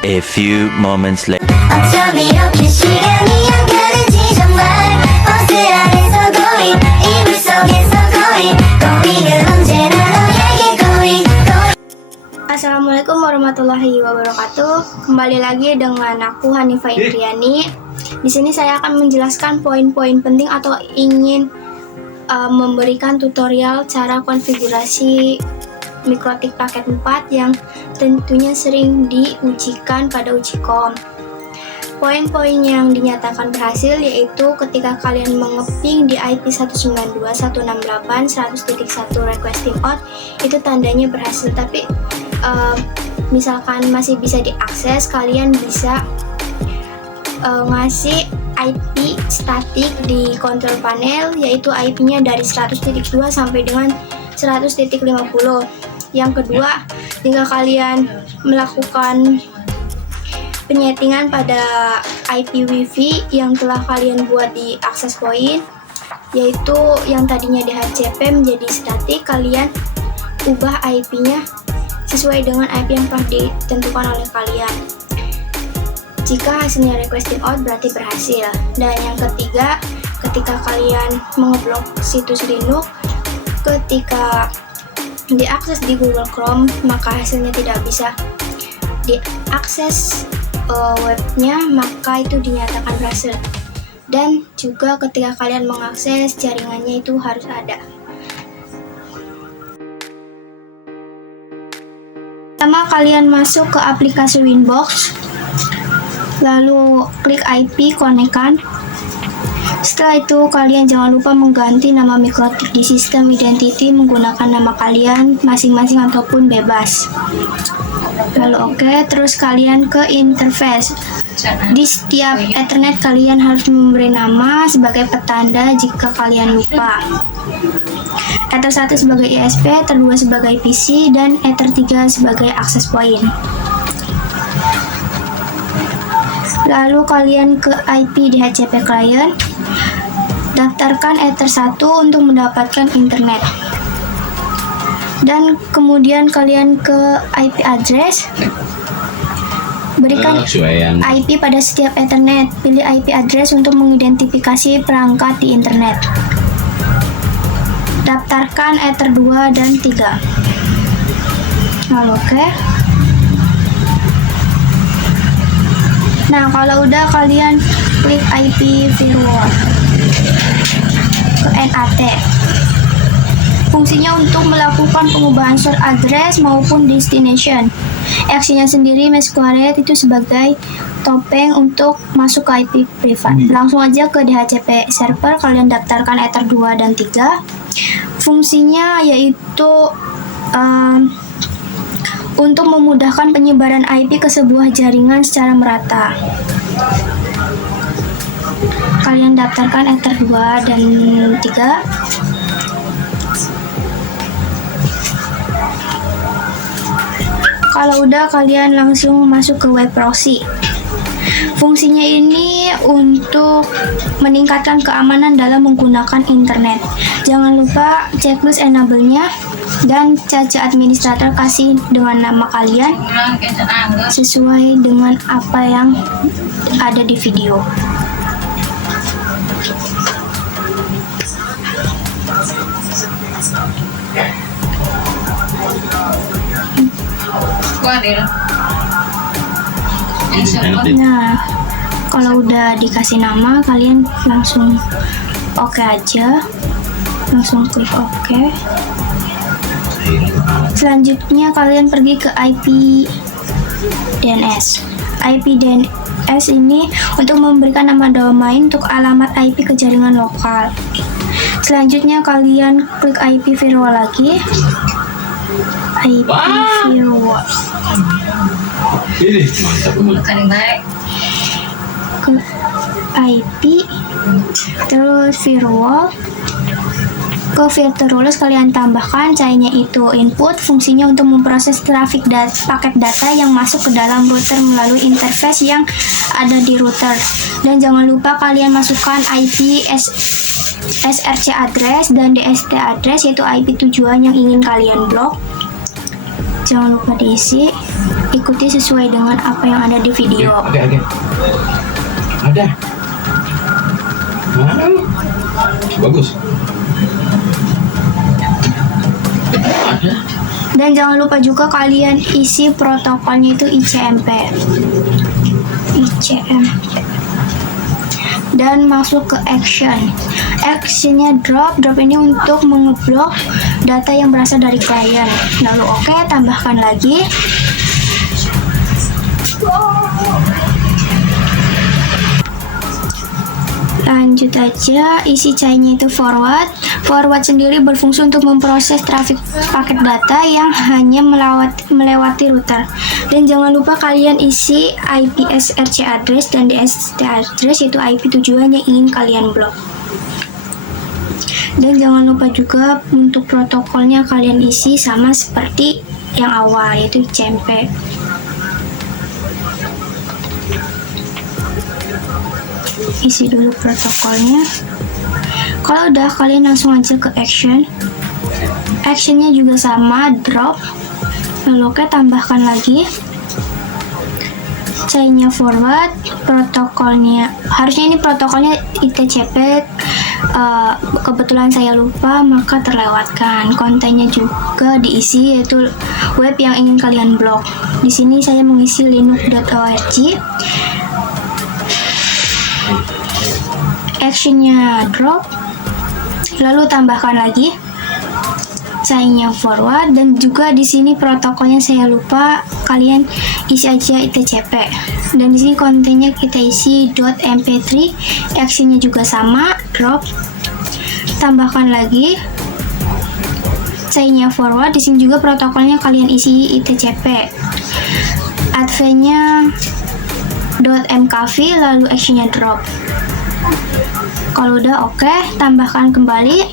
A few moments later. 어쩜 이렇게 시간이 안 가는지 정말 버스안에서 고인 이불 속에서 고인은 언제나 너에게 고인. Assalamualaikum warahmatullahi wabarakatuh. Kembali lagi dengan aku Hanifah Indriani. Di sini saya akan menjelaskan poin-poin penting atau ingin memberikan tutorial cara konfigurasi Mikrotik paket 4 yang tentunya sering diujikan pada uji kom. Poin-poin yang dinyatakan berhasil yaitu ketika kalian mengeping di IP 192.168.100.1 requesting out, itu tandanya berhasil. Tapi misalkan masih bisa diakses, kalian bisa ngasih IP statik di control panel, yaitu IP-nya dari 100.2 sampai dengan 100.50. Yang kedua, jika kalian melakukan penyetingan pada IP WiFi yang telah kalian buat di access point, yaitu yang tadinya DHCP menjadi statik, kalian ubah IP-nya sesuai dengan IP yang telah ditentukan oleh kalian. Jika hasilnya requesting out, berarti berhasil. Dan yang ketiga, ketika kalian mengeblok situs Linux, ketika diakses di Google Chrome, maka hasilnya tidak bisa diakses webnya, maka itu dinyatakan berhasil. Dan juga ketika kalian mengakses jaringannya, itu harus ada. Pertama, kalian masuk ke aplikasi Winbox, lalu klik IP, konekkan. Setelah itu, kalian jangan lupa mengganti nama Mikrotik di sistem identity menggunakan nama kalian masing-masing ataupun bebas. Lalu oke, terus kalian ke interface. Di setiap Ethernet kalian harus memberi nama sebagai petanda jika kalian lupa. Ether 1 sebagai ISP, Ether 2 sebagai PC, dan Ether 3 sebagai access point. Lalu kalian ke IP DHCP client. Daftarkan Ether 1 untuk mendapatkan internet. Dan kemudian kalian ke IP address. Berikan IP pada setiap Ethernet. Pilih IP address untuk mengidentifikasi perangkat di internet. Daftarkan Ether 2 dan 3. Lalu oke. Nah, kalau udah, kalian klik IP firewall ke NAT. Fungsinya untuk melakukan pengubahan source address maupun destination. Aksinya sendiri Mesquared itu sebagai topeng untuk masuk ke IP privat. Langsung aja ke DHCP server, kalian daftarkan Ether 2 dan 3. Fungsinya yaitu untuk memudahkan penyebaran IP ke sebuah jaringan secara merata. Kalian daftarkan Ether 2 dan 3. Kalau udah, kalian langsung masuk ke web proxy. Fungsinya ini untuk meningkatkan keamanan dalam menggunakan internet. Jangan lupa checklist enable-nya dan caca administrator kasih dengan nama kalian sesuai dengan apa yang ada di video. Nah, kalau udah dikasih nama, kalian langsung oke aja, langsung klik oke. Selanjutnya kalian pergi ke IP DNS. IP DNS ini untuk memberikan nama domain untuk alamat IP ke jaringan lokal. Selanjutnya kalian klik IP firewall lagi. IP firewall. Ini mantap. Ke IP, terus firewall. Ke filter rules kalian tambahkan cainya itu input. Fungsinya untuk memproses traffic paket data yang masuk ke dalam router melalui interface yang ada di router. Dan jangan lupa kalian masukkan IP SRC address dan DST address, yaitu IP tujuan yang ingin kalian blok. Jangan lupa diisi. ikuti sesuai dengan apa yang ada di video. Oke. Ada. Bagus. Ada. Dan jangan lupa juga kalian isi protokolnya itu ICMP. Dan masuk ke action. Actionnya drop ini untuk mengeblok data yang berasal dari klien. Lalu oke, tambahkan lagi. Lanjut aja, isi cairnya itu forward. Forward sendiri berfungsi untuk memproses trafik paket data yang hanya melewati router. Dan jangan lupa kalian isi IP SRC address dan DST address, yaitu IP tujuan yang ingin kalian blok. Dan jangan lupa juga untuk protokolnya kalian isi sama seperti yang awal, yaitu ICMP. Isi dulu protokolnya. Kalau udah, kalian langsung aja ke action. Actionnya juga sama, drop. Lalu oke, tambahkan lagi. Chainnya forward, protokolnya harusnya ini protokolnya ITCP. Kebetulan saya lupa, maka terlewatkan. Kontennya juga diisi, yaitu web yang ingin kalian blok. Di sini saya mengisi linux.org. Actionnya drop, lalu tambahkan lagi chainnya forward, dan juga di sini protokolnya saya lupa, kalian isi aja ITCP. Dan di sini kontennya kita isi .mp3, actionnya juga sama, drop, tambahkan lagi chainnya forward. Di sini juga protokolnya kalian isi ITCP. Adv-nya .mkv, lalu actionnya drop. Kalau udah oke, tambahkan kembali.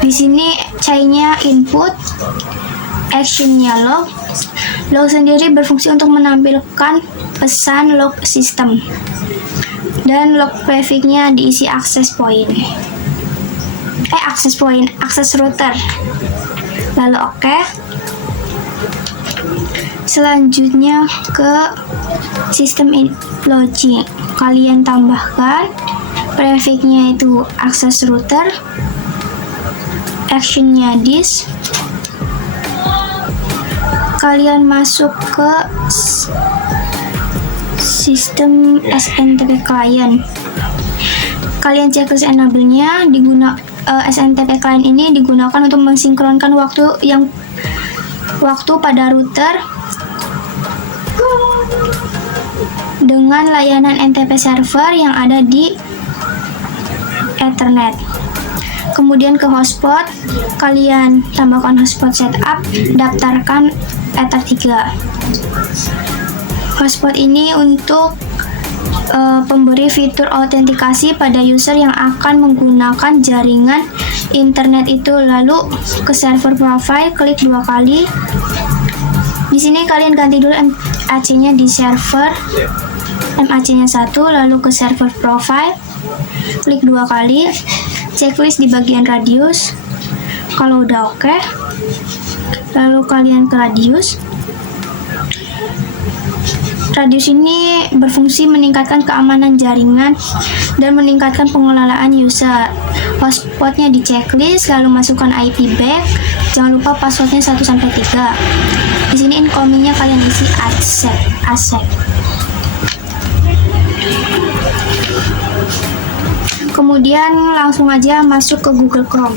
Di sini chainnya input, actionnya log. Log sendiri berfungsi untuk menampilkan pesan log sistem. Dan log prefixnya diisi access point. Akses router. Lalu oke. Selanjutnya ke sistem logic. Kalian tambahkan prefixnya itu akses router, actionnya disk. Kalian masuk ke sistem SNTP client. Kalian checklist enable-nya. SNTP client ini digunakan untuk mensinkronkan waktu pada router dengan layanan NTP server yang ada di Ethernet. Kemudian ke hotspot, kalian tambahkan hotspot setup, daftarkan Ether 3. Hotspot ini untuk pemberi fitur autentikasi pada user yang akan menggunakan jaringan internet itu. Lalu ke server profile, klik 2 kali. Di sini kalian ganti dulu MAC-nya di server, MAC-nya 1, lalu ke server profile, klik 2 kali, checklist di bagian radius. Kalau udah oke, lalu kalian ke radius. Radius ini berfungsi meningkatkan keamanan jaringan dan meningkatkan pengelolaan user. Hotspotnya di checklist, lalu masukkan IP back. Jangan lupa passwordnya 1-3. Di sini incomingnya kalian isi accept. Kemudian langsung aja masuk ke Google Chrome.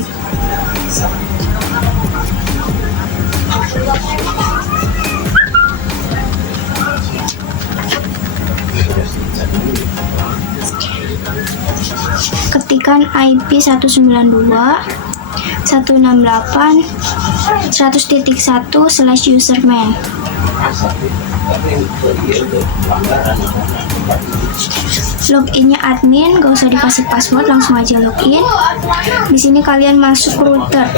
Ketikkan IP 192.168.100.1/username. Loginnya admin, gak usah dikasih password, langsung aja login. Di sini kalian masuk router.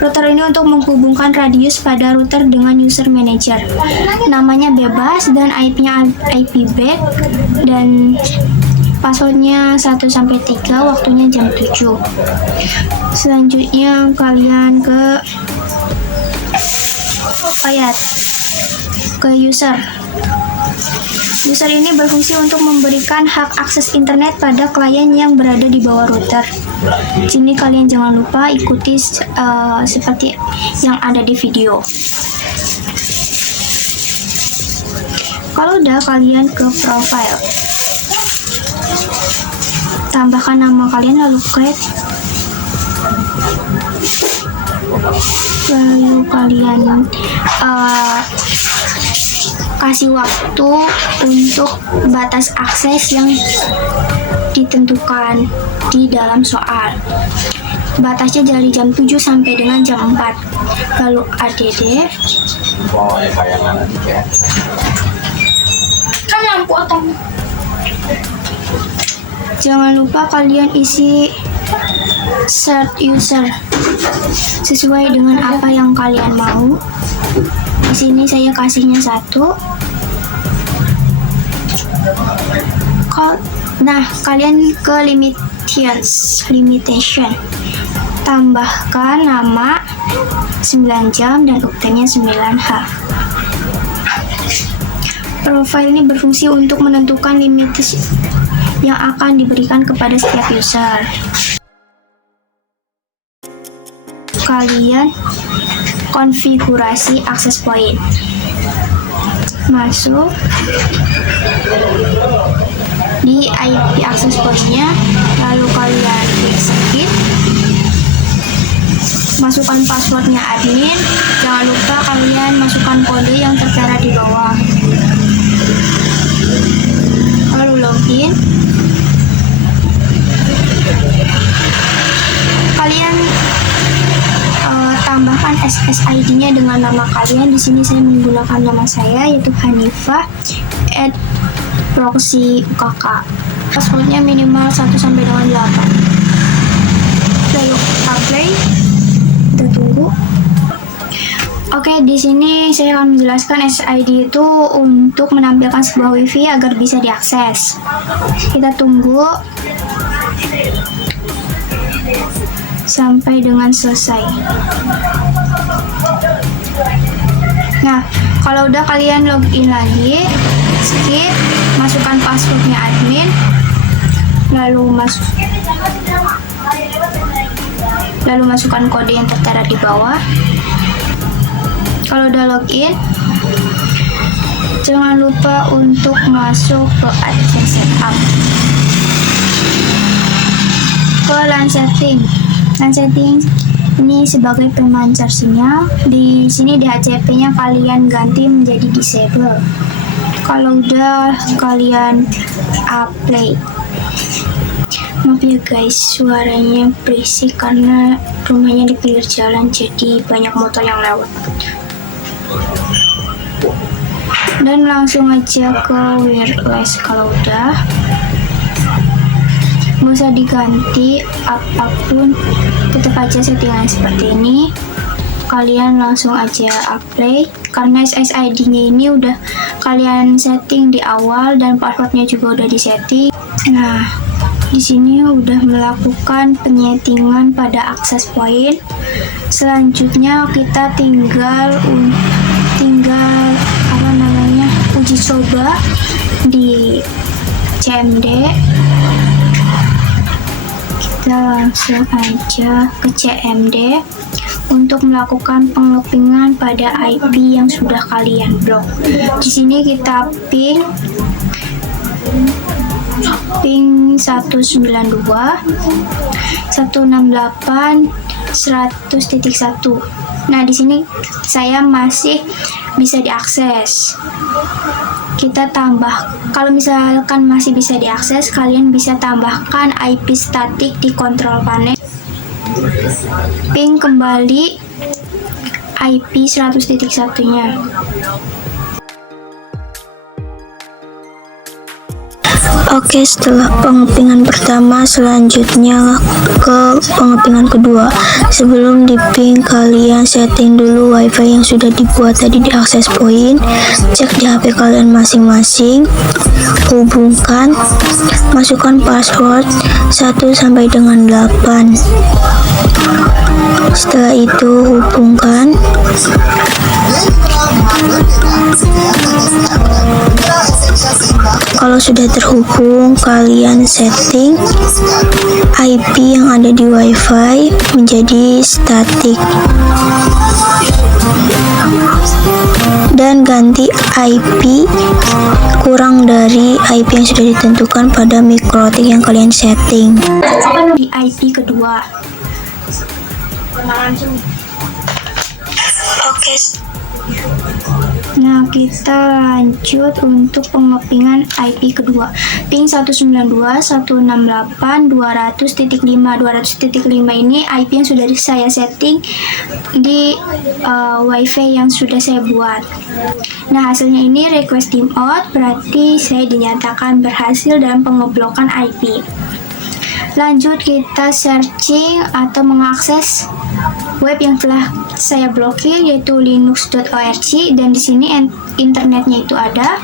Router ini untuk menghubungkan radius pada router dengan user manager. Namanya bebas dan IP-nya IP back dan passwordnya 1-3, waktunya jam 7. Selanjutnya kalian ke Oh ya, ke user. User ini berfungsi untuk memberikan hak akses internet pada klien yang berada di bawah router. Sini kalian jangan lupa ikuti seperti yang ada di video. Kalau udah, kalian ke profile. Tambahkan nama kalian lalu create. Lalu kalian kasih waktu untuk batas akses yang ditentukan di dalam soal. Batasnya dari jam 7 sampai dengan jam 4. Lalu add. Kan lampu otom. Jangan lupa kalian isi set user sesuai dengan apa yang kalian mau. Di sini saya kasihnya 1. Nah, kalian ke limitation. Tambahkan nama 9 jam dan uktannya 9H. Profile ini berfungsi untuk menentukan limit yang akan diberikan kepada setiap user. Kalian konfigurasi access point. Masuk di IP access point-nya, lalu kalian klik skip. Masukkan passwordnya admin. Jangan lupa kalian masukkan kode yang tertera di bawah. Lalu login. Kalian tambahkan SSID-nya dengan nama kalian. Di sini saya menggunakan nama saya, yaitu Hanifah @proxy UKK. Passwordnya minimal 1 sampai dengan 8. Lalu apply. Kita tunggu. Oke, di sini saya akan menjelaskan SSID itu untuk menampilkan sebuah WiFi agar bisa diakses. Kita tunggu sampai dengan selesai. Nah, kalau udah, kalian login lagi, skip, masukkan passwordnya admin, lalu masukkan kode yang tertera di bawah. Kalau udah login, jangan lupa untuk masuk ke advanced setup, ke LAN setting. LAN setting ini sebagai pemancar sinyal. Di sini DHCP-nya kalian ganti menjadi disable. Kalau udah, kalian apply. Maaf ya guys, suaranya berisik karena rumahnya di pinggir jalan, jadi banyak motor yang lewat. Dan langsung aja ke wireless. Kalau udah, nggak usah diganti apapun, tetap aja settingan seperti ini. Kalian langsung aja apply karena SSID-nya ini udah kalian setting di awal dan passwordnya juga udah disetting. Nah, di sini udah melakukan penyetingan pada access point. Selanjutnya kita tinggal uji coba di CMD. Kita langsung aja ke CMD untuk melakukan pengepingan pada IP yang sudah kalian blok. Di sini kita ping 192.168.100.1. Nah, di sini saya masih bisa diakses. Kita tambah, kalau misalkan masih bisa diakses, kalian bisa tambahkan IP statik di control panel. Ping kembali IP 100.1-nya. Oke, setelah pengepingan pertama, selanjutnya ke pengepingan kedua. Sebelum di-ping, kalian setting dulu wifi yang sudah dibuat tadi di access point. Cek di HP kalian masing-masing, hubungkan, masukkan password 1 sampai dengan 8. Setelah itu hubungkan. Kalau sudah terhubung, kalian setting IP yang ada di WiFi menjadi static dan ganti IP kurang dari IP yang sudah ditentukan pada MikroTik yang kalian setting. Di IP kedua. Oke. Nah, kita lanjut untuk pengepingan IP kedua. Ping 192.168.200.5. 200.5 ini IP yang sudah saya setting di WiFi yang sudah saya buat. Nah, hasilnya ini request timeout, berarti saya dinyatakan berhasil dalam pengoblokan IP. Lanjut, kita searching atau mengakses web yang telah saya blokir, yaitu linux.org, dan di sini internetnya itu ada.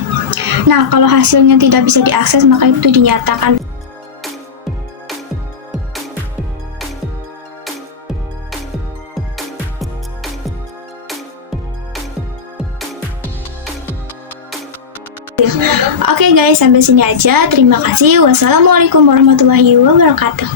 Nah, kalau hasilnya tidak bisa diakses, maka itu dinyatakan Oke guys, sampai sini aja. Terima kasih. Wassalamualaikum warahmatullahi wabarakatuh.